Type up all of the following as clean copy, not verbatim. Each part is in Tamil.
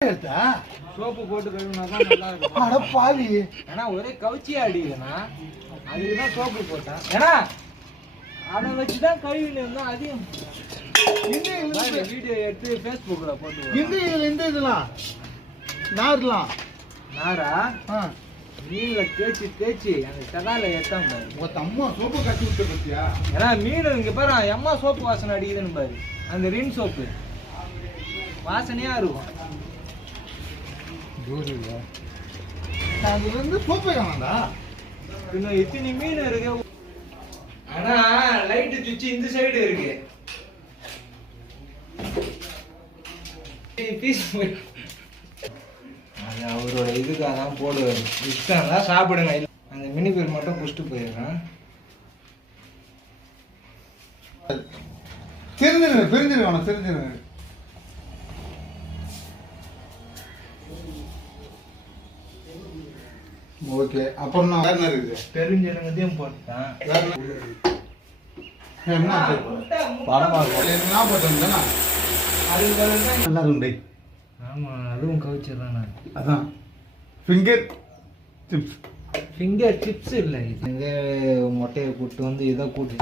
சோப்பு போட்டு கழுவினாதான் நல்லா இருக்கும். அட பாவி, ஏன்னா ஒரே கவுச்சியா அடிக்குதுண்ணா, அதுக்குதான் சோப்பு போட்டேன். ஏன்னா அதை வச்சுதான் கழுவின்னு இருந்தோம். அதையும் வீடியோ எடுத்து ஃபேஸ்புக்ல போட்டு இந்த இதெல்லாம் நார்லாம் நாரா மீன்ல தேய்ச்சி அந்த செதால எத்தாம பாரு. உங்க அம்மா சோப்பு கட்டி விட்டு பத்தியா? ஏன்னா மீன் இங்க பாரு, அம்மா சோப்பு வாசனை அடிக்குதுன்னு பாரு. அந்த ரின் சோப்பு வாசனையா இருக்கும். அது வந்து சோப்பே காணாண்டா. இன்னும் எத்தனை மீன் இருக்கு. ஆனா லைட்டு சுவிட்ச் இந்த சைடு இருக்கு. அது அவரோட இதுக்காக தான் போடுவாரு. இஷ்டம் தான் சாப்பிடுங்க. அந்த மினி பேர் மட்டும் குடிச்சிட்டு போயிடுறேன். தெரிஞ்சிருவேன். ஓகே, அப்புறம் நான் வேற இருக்குது தெரிஞ்சிருங்கதையும் போட்டேன். என்ன படமா என்ன போட்டேன்னா நல்லா உண்டை. ஆமா, அதுவும் கவுச்சிடறான். அதான் ஃபிங்கர் சிப்ஸ் இல்லை, இது மொட்டையை கூட்டு வந்து இதை கூட்டி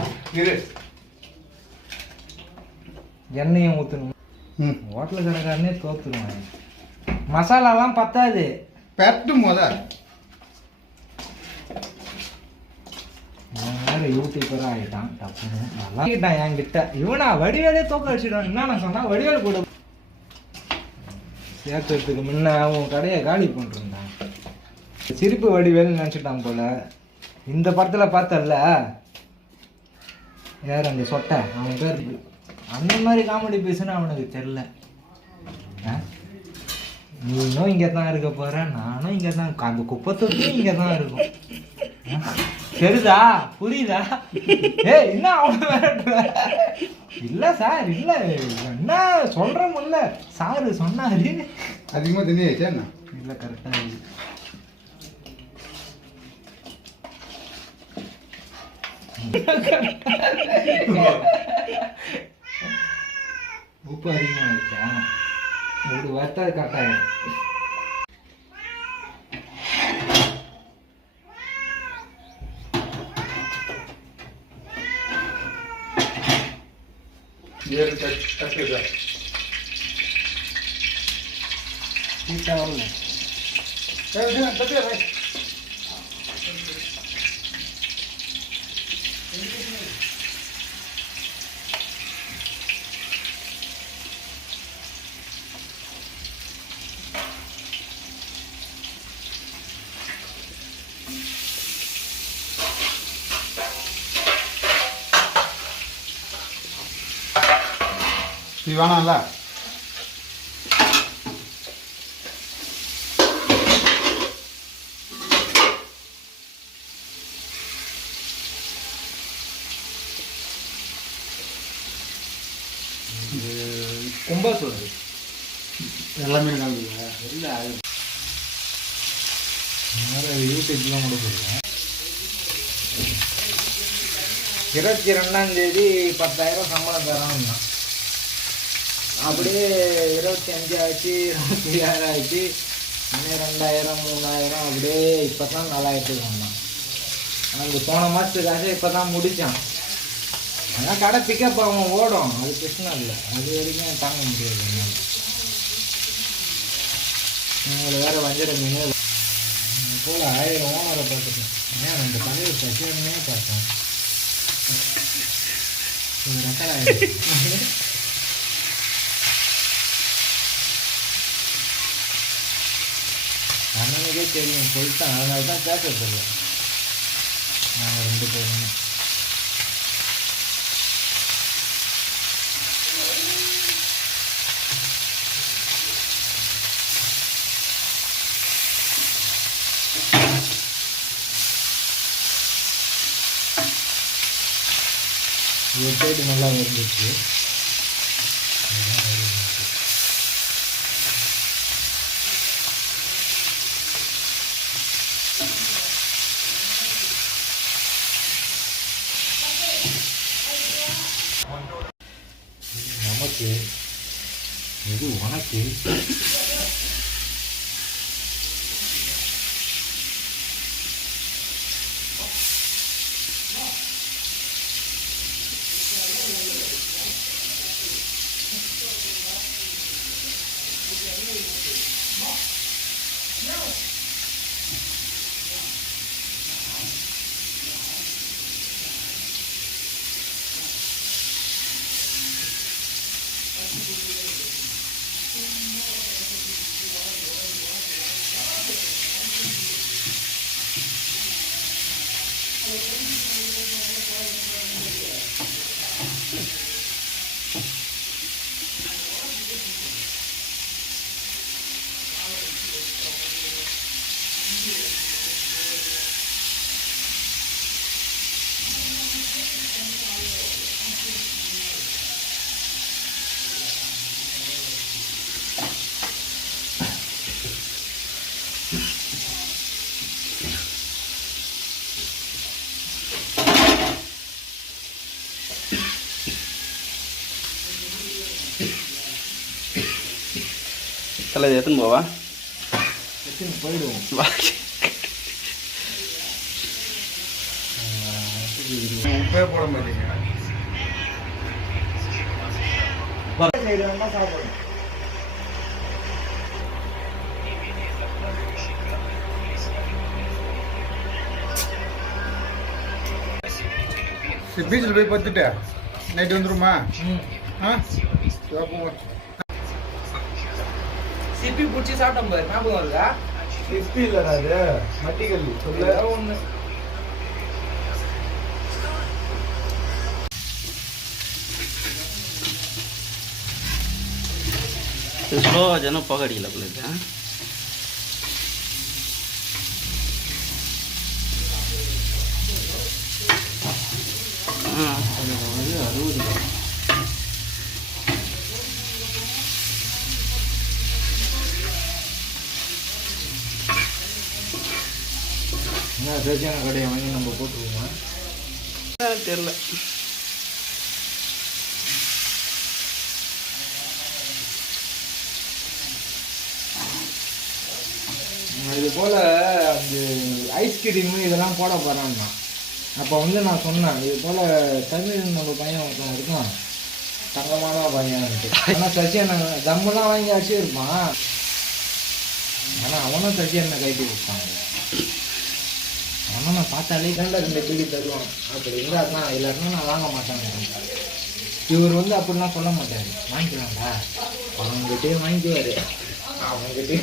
எண்ணெயும் ஊற்றணும். ஹோட்டல் கடைக்காரனே தோத்துருவாங்க. மசாலாலாம் பத்தாது. பெட்டும் போத யூடியூபராக ஆகிட்டான். தப்புன்னு நல்லா ஆகிட்டான் என்கிட்ட. இவனா வடிவேலே தோக்க அடிச்சிடுவான். என்ன நான் சொன்னா வடிவேல் கூட சேர்க்கறதுக்கு முன்ன அவன் கடையை காலி பண்ணிருந்தான். சிரிப்பு வடிவேல்னு நினச்சிட்டான் போல. இந்த படத்தில் பார்த்தல யார் அந்த சொட்டை, அவன் பேர். அந்த மாதிரி காமெடி பேசுன்னு அவனுக்கு தெரில. நீனும் இங்கே தான் இருக்க போற, நானும் இங்கே தான். அந்த குப்பை தொட்டியும் இங்கே தான் இருக்கும். சரிதா, புரியுதா? என்ன அவனை வேற இல்லை சார், இல்லை என்ன சொல்ற முடியல சாரு சொன்னாரு. அதிகமாக தண்ணி ஆயிடுச்சா என்ன? இல்லை, கரெக்டாக இருக்கு. உப்பு அதிகமாகிடுச்சா? ஒரு வார்த்தை கரெக்டாகிடும். இது வேணாம்ல. ரொம்ப சொல்லுது எல்லாமே காமிங்க. இல்லை, அது யூடியூப்லாம் கூட சொல்லுவேன். 22ஆம் தேதி 10,000 சம்பளம் தரான்னா, அப்படியே 25 ஆச்சு, 26 ஆச்சு, இன்னும் 2000 3000 அப்படியே இப்போ தான் 4000 வந்தான். அந்த போன மாதத்துக்காக இப்போ தான் முடித்தான். ஆனால் கடை பிக்கப் அவன் ஓடும், அது பிரச்சனை இல்லை. அது வரைக்கும் தாங்க முடியாது என்னால். உங்களை வேறு வஞ்சிர மீன் போல் 1000 ஓனரை பார்த்துட்டேன். ஏன் அந்த தலைவர் சசியன்னே பார்த்தேன். ரெக்கார்ட் ஆகிடுச்சு. அண்ணனுக்கே தெரியும், சொல்லிட்டான். அதனால தான் பேச சொல்லுவேன். நாங்கள் 2 பேருமே ஒரு சைடு நல்லா வந்துச்சு. நமக்கு இது உனக்கு தலை எத்தனை போவா போயிடுவோம். உப்பே போட மாட்டீங்க. சாப்பிடும். பீச்சில் போய் பார்த்துட்டு நைட்டு வந்துருமா? ஆ சிவப்பு சிப்பி பிடிச்சி சாப்பிட்டோம் பாரு, ஞாபகம் இருக்கா? சிப்பி இல்லைடா அது மட்டிக்கல் சொல்ல ஒன்று ஸ்லோவாக ஜனம் போக அடிக்கல பிள்ளைங்க. சரியான கடையை வாங்கி நம்ம போட்டுருவோமா? தெரியல. இது போல் அந்த ஐஸ்கிரீமு இதெல்லாம் போட போகிறான்னா அப்போ வந்து நான் சொன்னேன், இது போல் தமிழ் நம்ம பையன் ஒருத்தன் இருக்கான், தங்கமான பையன்ட்டு. ஆனால் சசியண்ணன் தம்மெல்லாம் வாங்கி அடிச்சிருப்பான், ஆனால் அவனும் சசியண்ணை கைட்டி கொடுப்பாங்க. அவனை நான் பார்த்தாலே கண்ட 2 பீடி தருவான். அப்படி இருந்தால் தான், இல்லாட்டினா நான் வாங்க மாட்டேன். இவர் வந்து அப்படிலாம் சொல்ல மாட்டார், வாங்கிக்கலாம்டா அவங்ககிட்டே வாங்கிக்குவார். அவங்ககிட்டே